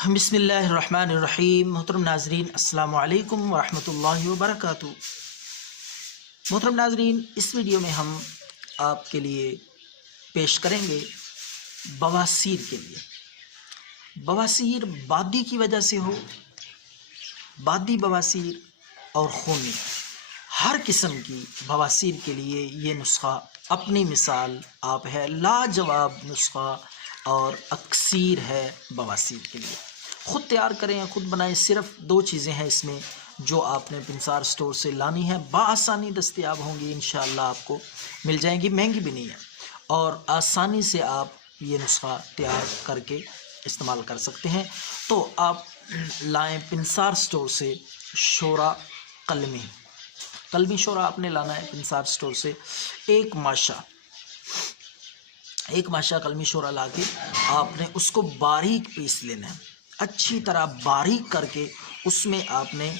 بسم اللہ الرحمن الرحیم۔ محترم ناظرین السلام علیکم ورحمۃ اللہ وبرکاتہ۔ محترم ناظرین، اس ویڈیو میں ہم آپ کے لیے پیش کریں گے بواسیر کے لیے۔ بواسیر بادی کی وجہ سے ہو، بادی بواسیر اور خونی، ہر قسم کی بواسیر کے لیے یہ نسخہ اپنی مثال آپ ہے، لاجواب نسخہ اور اکسیر ہے بواسیر کے لیے۔ خود تیار کریں، خود بنائیں۔ صرف دو چیزیں ہیں اس میں جو آپ نے پنسار سٹور سے لانی ہے، بآسانی دستیاب ہوں گی، انشاءاللہ آپ کو مل جائیں گی، مہنگی بھی نہیں ہے، اور آسانی سے آپ یہ نسخہ تیار کر کے استعمال کر سکتے ہیں۔ تو آپ لائیں پنسار سٹور سے شورا قلمی شورا آپ نے لانا ہے پنسار سٹور سے۔ ایک ماشا قلمی شورا لا کے آپ نے اس کو باریک پیس لینا ہے، اچھی طرح باریک کر کے اس میں آپ نے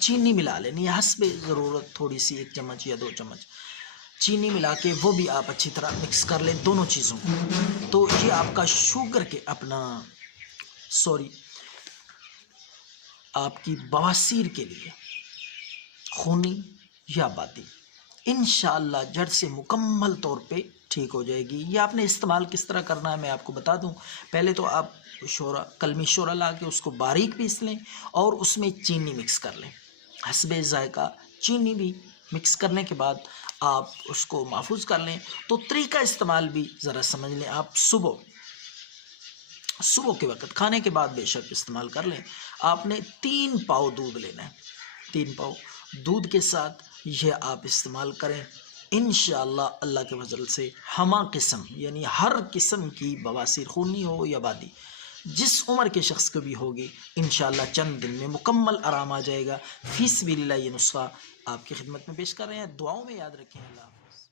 چینی ملا لینی ہے حسب ضرورت، تھوڑی سی 1 چمچ یا 2 چمچ چینی ملا کے وہ بھی آپ اچھی طرح مکس کر لیں دونوں چیزوں کو۔ تو یہ آپ کا شوگر کے آپ کی بواسیر کے لیے، خونی یا بادی، انشاءاللہ جڑ سے مکمل طور پہ ٹھیک ہو جائے گی۔ یہ آپ نے استعمال کس طرح کرنا ہے میں آپ کو بتا دوں۔ پہلے تو آپ قلمی شورا لا کے اس کو باریک پیس لیں اور اس میں چینی مکس کر لیں حسب ذائقہ۔ چینی بھی مکس کرنے کے بعد آپ اس کو محفوظ کر لیں۔ تو طریقہ استعمال بھی ذرا سمجھ لیں۔ آپ صبح کے وقت کھانے کے بعد بے شک استعمال کر لیں۔ آپ نے 3 پاؤ دودھ لینا ہے، 3 پاؤ دودھ کے ساتھ یہ آپ استعمال کریں، انشاءاللہ اللہ کے فضل سے ہمہ قسم یعنی ہر قسم کی بواسیر، خونی ہو یا بادی، جس عمر کے شخص کو بھی ہوگی، انشاءاللہ چند دن میں مکمل آرام آ جائے گا۔ فی سبیل اللہ یہ نسخہ آپ کی خدمت میں پیش کر رہے ہیں، دعاؤں میں یاد رکھیں۔ اللہ حافظ۔